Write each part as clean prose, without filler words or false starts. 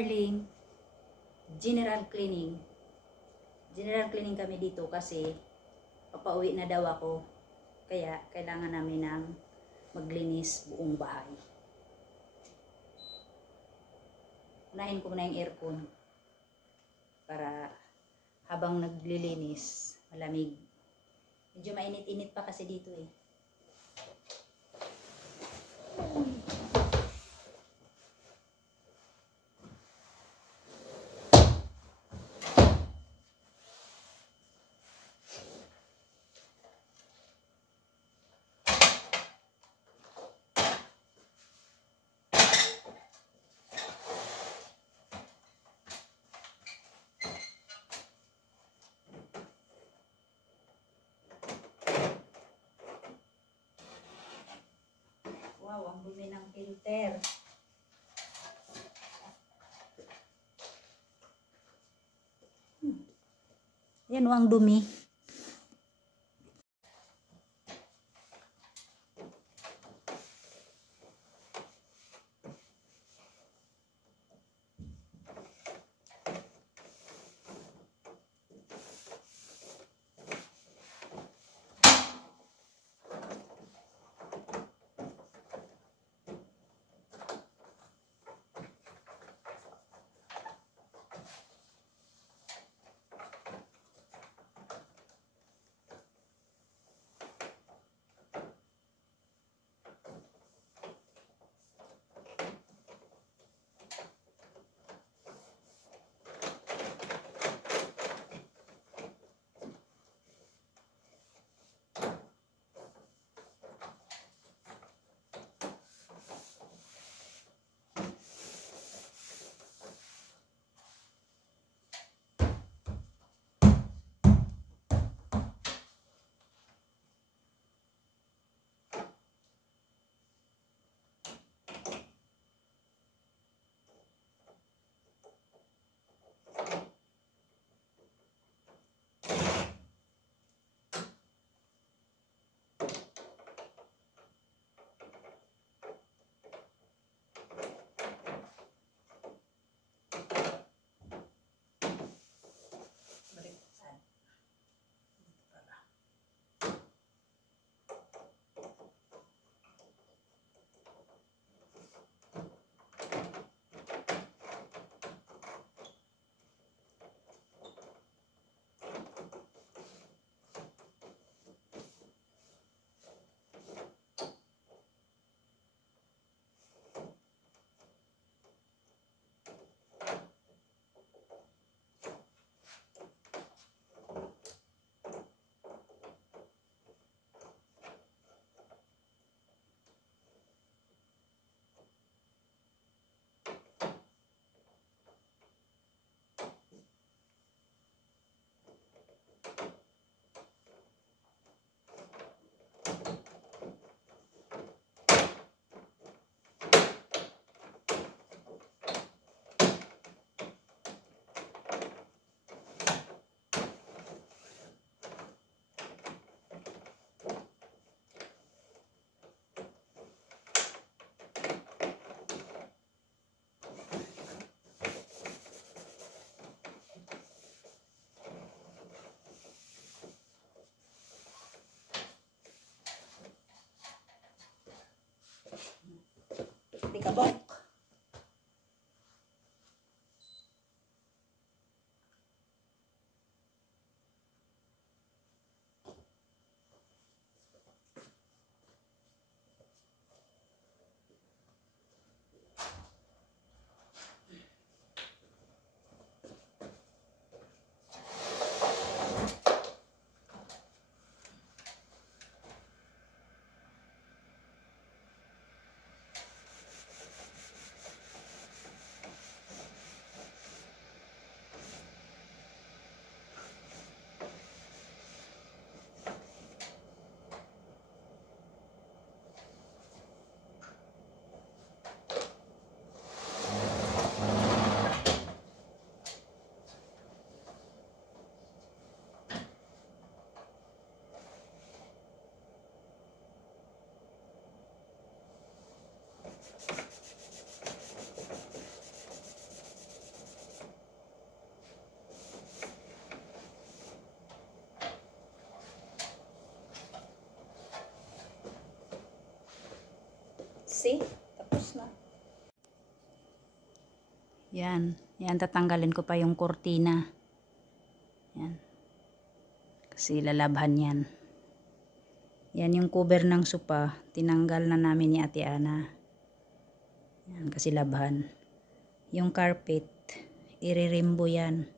darling, general cleaning. General cleaning kami dito kasi papauwi na daw ako. Kaya kailangan namin ng maglinis buong bahay. Unahin ko muna yung aircon para habang naglilinis malamig. Medyo mainit-init pa kasi dito eh. Wow, ang dumi ng filter. Yan o, ang dumi. Kabok. See? Tapos na. Yan. Yan, tatanggalin ko pa yung kurtina. Yan. Kasi lalabhan yan. Yan yung cover ng sopa. Tinanggal na namin ni Ate Ana. Yan, kasi labhan. Yung carpet, iririmbo yan.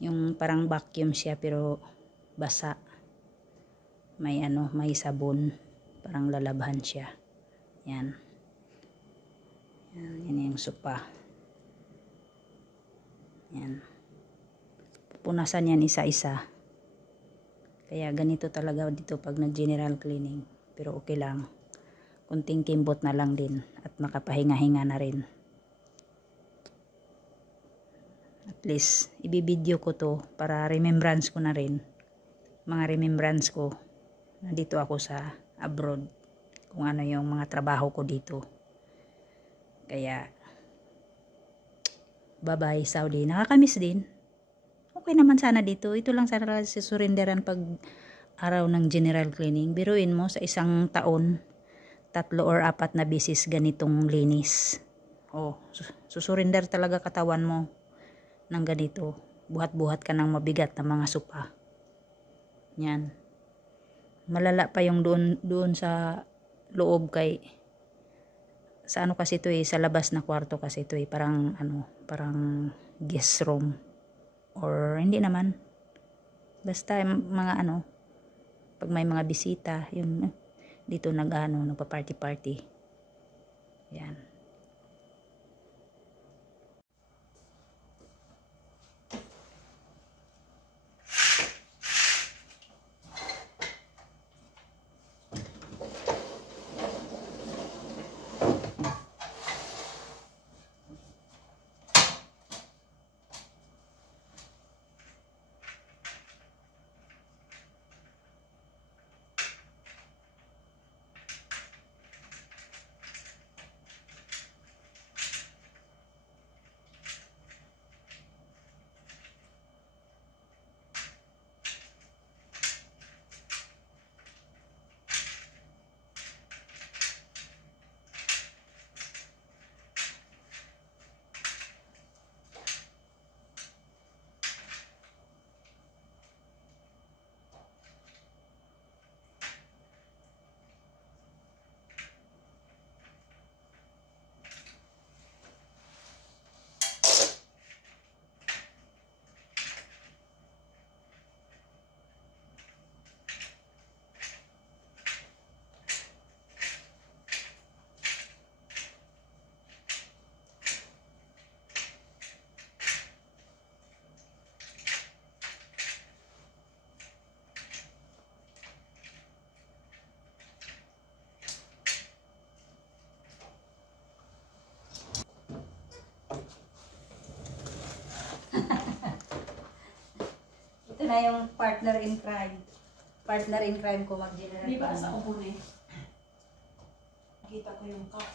Yung parang vacuum siya pero basa. May may sabon. Parang lalabhan siya. Yan. Yan yung sopa. Yan. Pupunasan yan isa-isa. Kaya ganito talaga dito pag nag-general cleaning. Pero okay lang. Kunting kimbot na lang din. At makapahinga-hinga na rin. At least, ibibideo ko to para remembrance ko na rin. Mga remembrance ko. Nandito ako sa abroad. Kung ano yung mga trabaho ko dito. Kaya, bye-bye Saudi. Nakakamiss din. Okay naman sana dito. Ito lang sana susurinderan pag araw ng general cleaning. Biruin mo sa isang taon, 3 or 4 na bisis ganitong linis. Oh, susurinder talaga katawan mo ng ganito. Buhat-buhat ka ng mabigat na mga sopa. Yan. Malala pa yung doon sa loob kay sa kasi ito sa labas na kwarto kasi ito parang parang guest room or hindi naman basta mga pag may mga bisita yung dito nagpa-party yan. Ito na yung partner in crime. Partner in crime ko mag-general. Di ba sa upo na kita ko yung cup.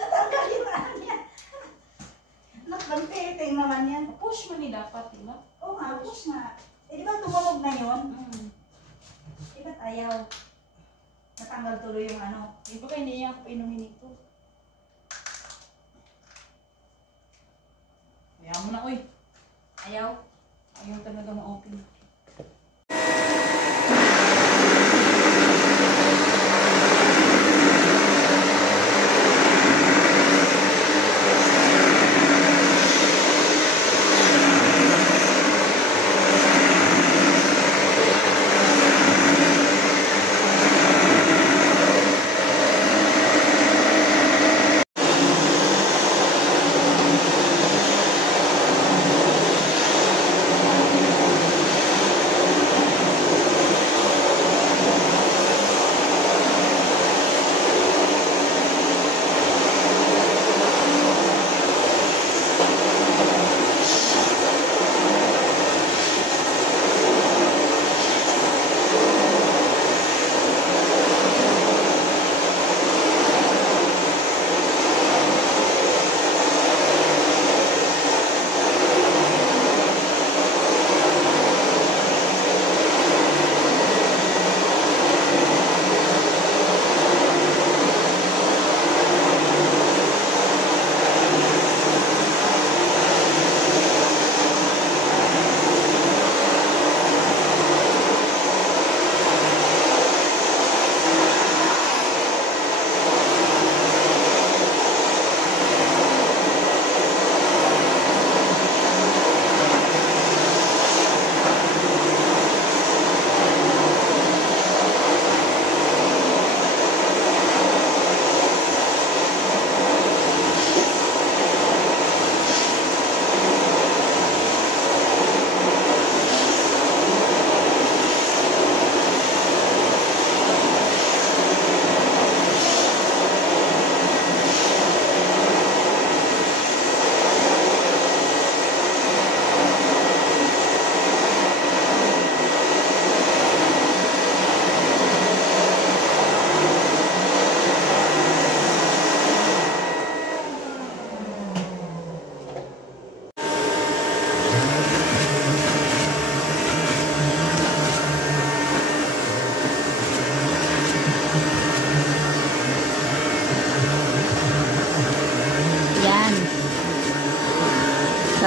Natanggal yung niya. Nakbantiting naman yan. Push mo ni dapat, di ba? Oo nga, push nga. Eh di ba tumunog na yun? Di ba't ayaw? Natanggal tuloy yung Di ba kaya niya ako inumin ito? Kaya mo na, uy. Ayaw? Ayaw talaga ma-open.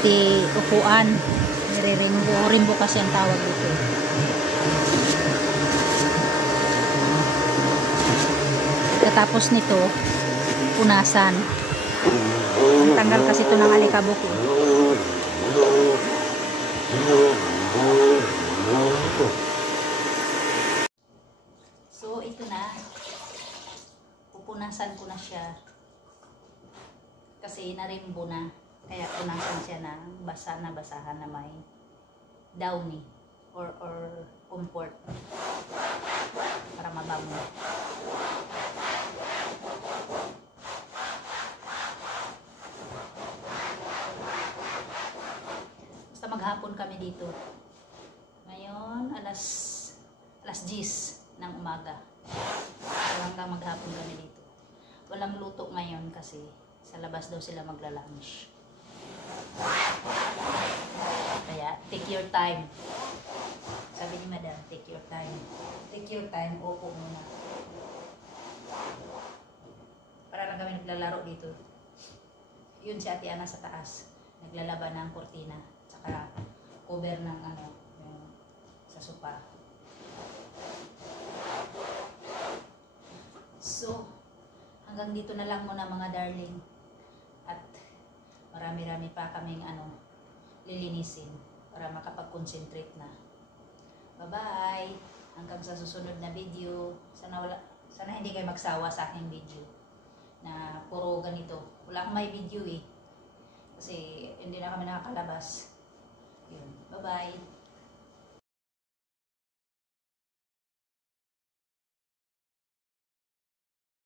pati upuan. Nire-rimbo. Rimbo kasi ang tawag dito. Katapos nito, punasan. Ang tanggal kasi ito ng alikabok eh. So, ito na. Pupunasan ko na siya. Kasi narimbo na. Kaya punasan siya ng basa na basahan na may downy or comfort para mabango. Basta maghapon kami dito. Ngayon, alas 10 ng umaga. Hanggang maghapon kami dito. Walang luto ngayon kasi sa labas daw sila magla-lunch. Kaya, take your time. Sabi ni Madam, take your time. Take your time, opo muna. Para lang kami naglalaro dito. Yun si Ate Ana sa taas. Naglalaban ng kortina. Tsaka cover ng yung sa sopa. So, hanggang dito na lang muna mga darling. At marami-rami pa kaming lilinisin para makapag-concentrate na. Bye-bye! Hanggang sa susunod na video. Sana hindi kayo magsawa sa aking video na puro ganito. Wala akong may video eh. Kasi hindi na kami nakakalabas. Yun. Bye-bye!